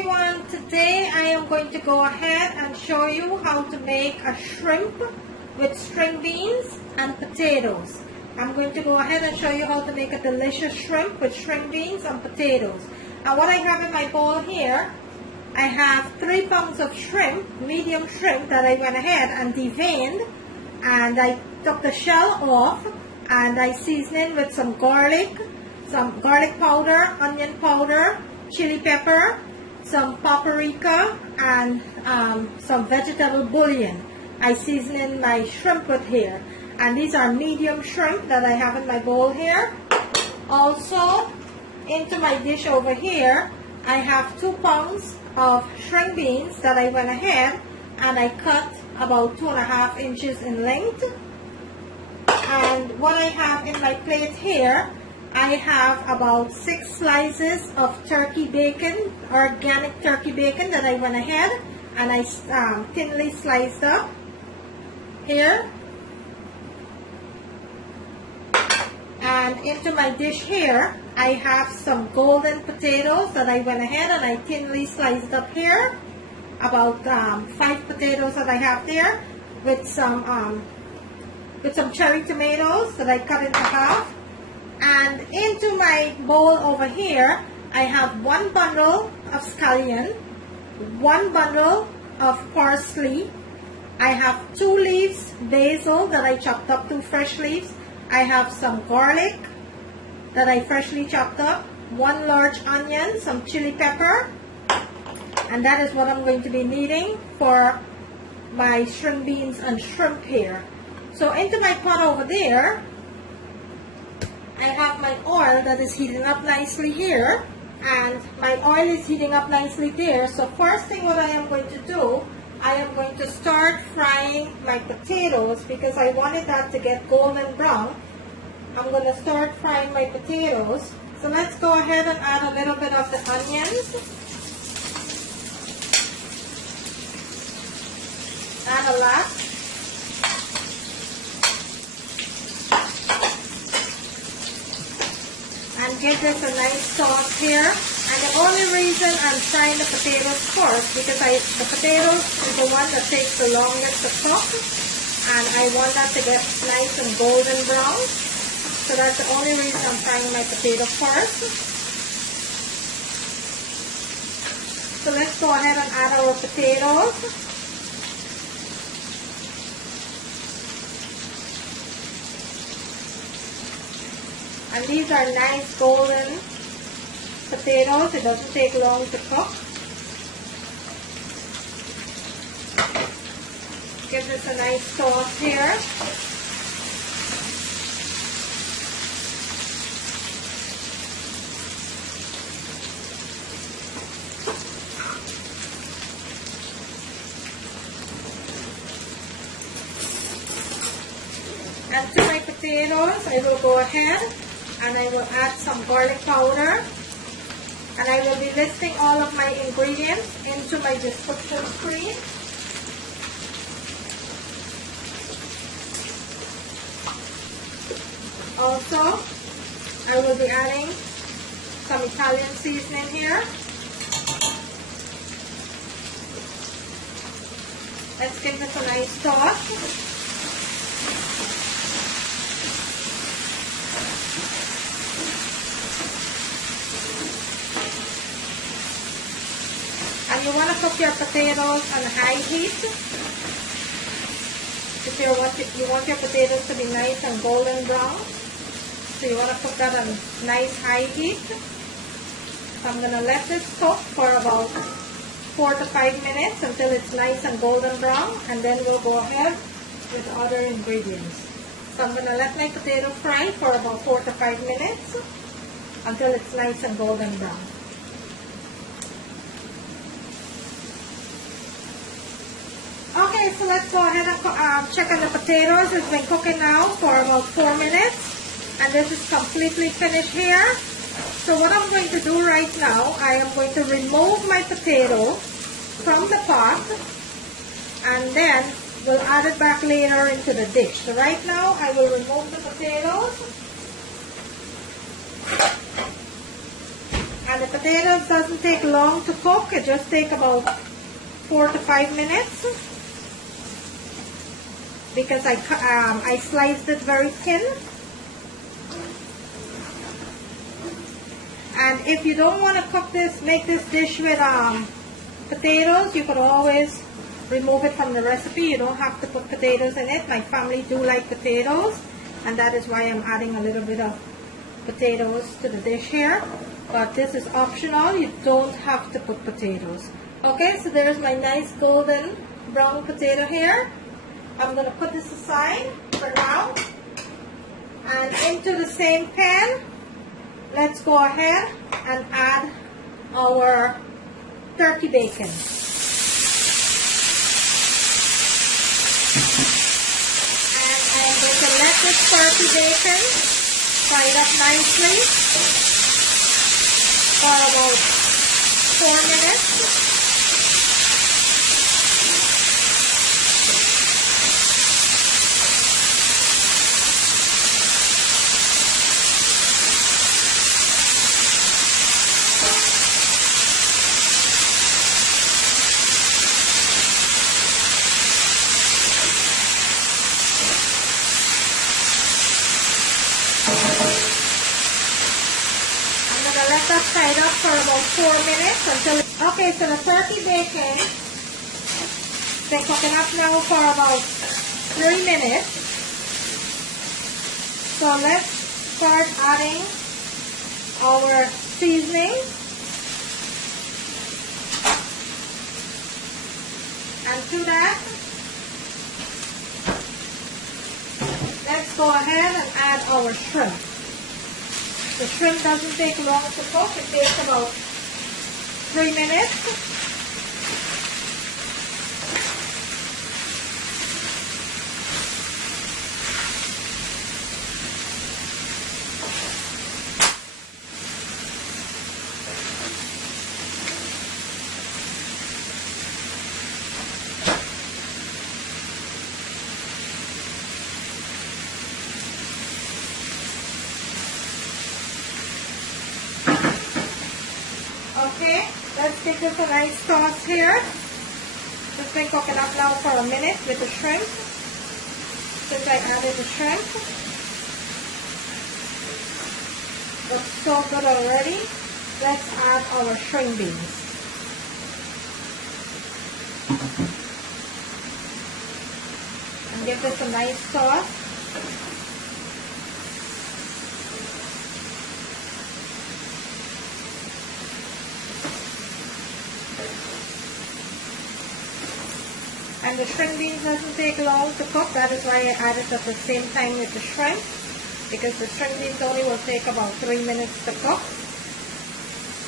everyone, today I am going to go ahead and show you how to make a shrimp with string beans and potatoes. I'm going to go ahead and show you how to make a delicious shrimp with string beans and potatoes. And what I have in my bowl here, I have 3 pounds of shrimp, medium shrimp that I went ahead and deveined, and I took the shell off and I seasoned it with some garlic powder, onion powder, chili pepper, some paprika, and some vegetable bouillon. I season my shrimp with here, and these are medium shrimp that I have in my bowl here. Also, into my dish over here, I have 2 pounds of string beans that I went ahead and I cut about 2.5 inches in length. And what I have in my plate here, I have about 6 slices of turkey bacon, organic turkey bacon that I went ahead and I thinly sliced up here. And into my dish here, I have some golden potatoes that I went ahead and I thinly sliced up here. About 5 potatoes that I have there, with some cherry tomatoes that I cut into half. And into my bowl over here, I have 1 bundle of scallion, 1 bundle of parsley. I have 2 leaves basil that I chopped up, 2 fresh leaves. I have some garlic that I freshly chopped up, 1 large onion, some chili pepper, and that is what I'm going to be needing for my string beans and shrimp here. So into my pot over there, I have my oil that is heating up nicely here, and my oil is heating up nicely there. So first thing what I am going to do, I am going to start frying my potatoes because I wanted that to get golden brown. I'm going to start frying my potatoes. So let's go ahead and add a little bit of the onions. Add a lot. And give this a nice sauce here. And the only reason I'm frying the potatoes first because the potatoes is the one that takes the longest to cook, and I want that to get nice and golden brown. So that's the only reason I'm frying my potato first. So let's go ahead and add our potatoes. And these are nice golden potatoes. It doesn't take long to cook. Give this a nice sauce here. And to my potatoes, I will go ahead and I will add some garlic powder, and I will be listing all of my ingredients into my description screen. Also, I will be adding some Italian seasoning here. Let's give this a nice toss. And you want to cook your potatoes on high heat. If you want your potatoes to be nice and golden brown, so you want to cook that on nice high heat. So I'm going to let this cook for about 4 to 5 minutes until it's nice and golden brown, and then we'll go ahead with the other ingredients. So I'm going to let my potato fry for about 4 to 5 minutes until it's nice and golden brown. Okay, so let's go ahead and check on the potatoes. It's been cooking now for about 4 minutes, and this is completely finished here. So what I'm going to do right now, I am going to remove my potato from the pot, and then we'll add it back later into the dish. So right now, I will remove the potatoes. And And the potatoes doesn't take long to cook. It just takes about 4 to 5 minutes because I sliced it very thin. And if you don't want to cook this, make this dish with potatoes, you could always remove it from the recipe. You don't have to put potatoes in it. My family do like potatoes, and that is why I'm adding a little bit of potatoes to the dish here. But this is optional. You don't have to put potatoes. Okay, so there's my nice golden brown potato here. I'm going to put this aside for now. And into the same pan, let's go ahead and add our turkey bacon. And I'm going to let this turkey bacon fry it up nicely for about 4 minutes. Let that side up for about 4 minutes until okay, so the turkey bacon has been cooking up now for about 3 minutes. So let's start adding our seasoning. And to that, let's go ahead and add our shrimp. The shrimp doesn't take long to cook. It takes about 3 minutes. Okay, let's give this a nice toss here. Just been cooking up now for a minute with the shrimp. Since I added the shrimp. Looks so good already. Let's add our string beans. And give this a nice toss. And the string beans doesn't take long to cook. That is why I added at the same time with the shrimp. Because the string beans only will take about 3 minutes to cook.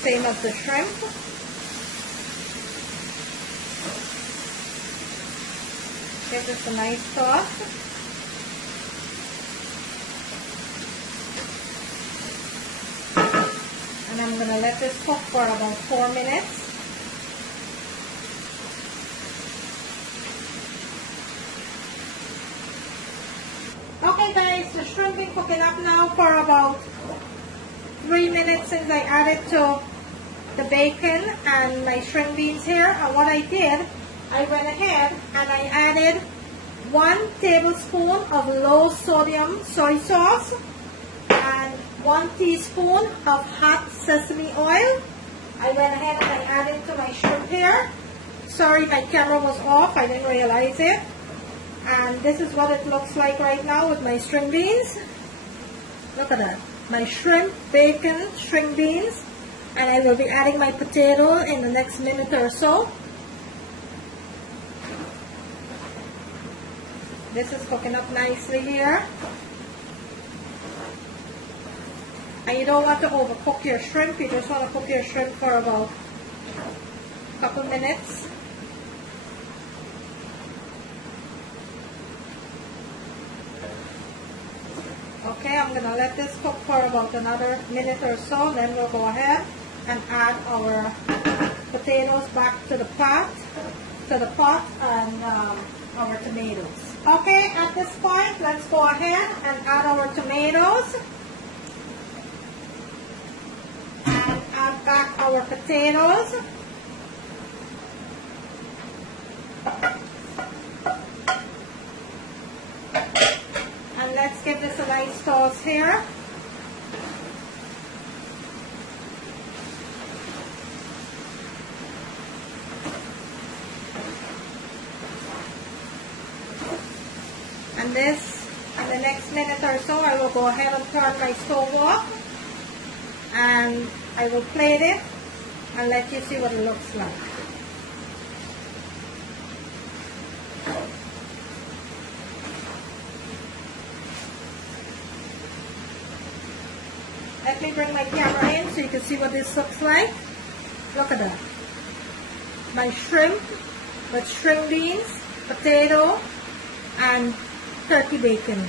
Same as the shrimp. Give this a nice toss. And I'm going to let this cook for about 4 minutes. Okay guys, the shrimp been cooking up now for about 3 minutes since I added to the bacon and my string beans here. And what I did, I went ahead and I added 1 tablespoon of low sodium soy sauce and 1 teaspoon of hot sesame oil. I went ahead and I added to my shrimp here. Sorry, my camera was off, I didn't realize it. And this is what it looks like right now with my string beans. Look at that. My shrimp, bacon, string beans. And I will be adding my potato in the next minute or so. This is cooking up nicely here. And you don't want to overcook your shrimp. You just want to cook your shrimp for about a couple minutes. Okay, I'm going to let this cook for about another minute or so. Then we'll go ahead and add our potatoes back to the pot, and our tomatoes. Okay, at this point, let's go ahead and add our tomatoes. And add back our potatoes. And let's give this a nice toss here. And this, in the next minute or so, I will go ahead and turn my stove off. And I will plate it and let you see what it looks like. Let me bring my camera in so you can see what this looks like. Look at that. My shrimp with string beans, potato, and turkey bacon.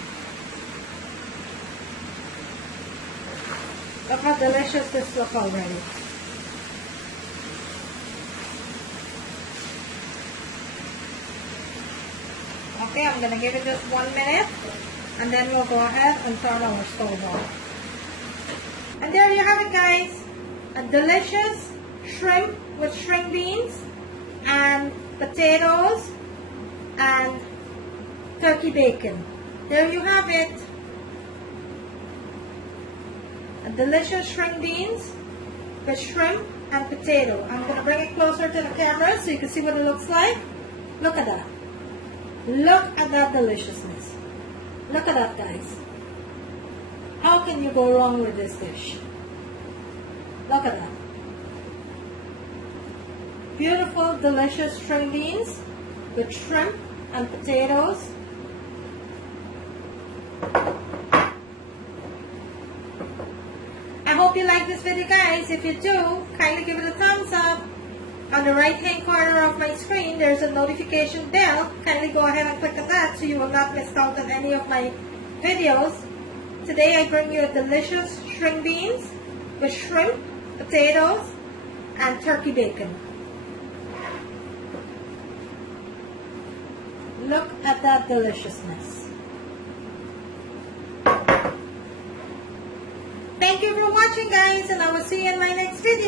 Look how delicious this looks already. Okay, I'm going to give it just 1 minute and then we'll go ahead and turn our stove off. And there you have it, guys. A delicious shrimp with string beans and potatoes and turkey bacon. There you have it. A delicious string beans with shrimp and potato. I'm going to bring it closer to the camera so you can see what it looks like. Look at that. Look at that deliciousness. Look at that, guys. How can you go wrong with this dish? Look at that. Beautiful, delicious string beans with shrimp and potatoes. I hope you like this video, guys. If you do, kindly give it a thumbs up. On the right hand corner of my screen, there's a notification bell. Kindly go ahead and click on that so you will not miss out on any of my videos. Today I bring you a delicious string beans with shrimp, potatoes, and turkey bacon. Look at that deliciousness. Thank you for watching, guys, and I will see you in my next video.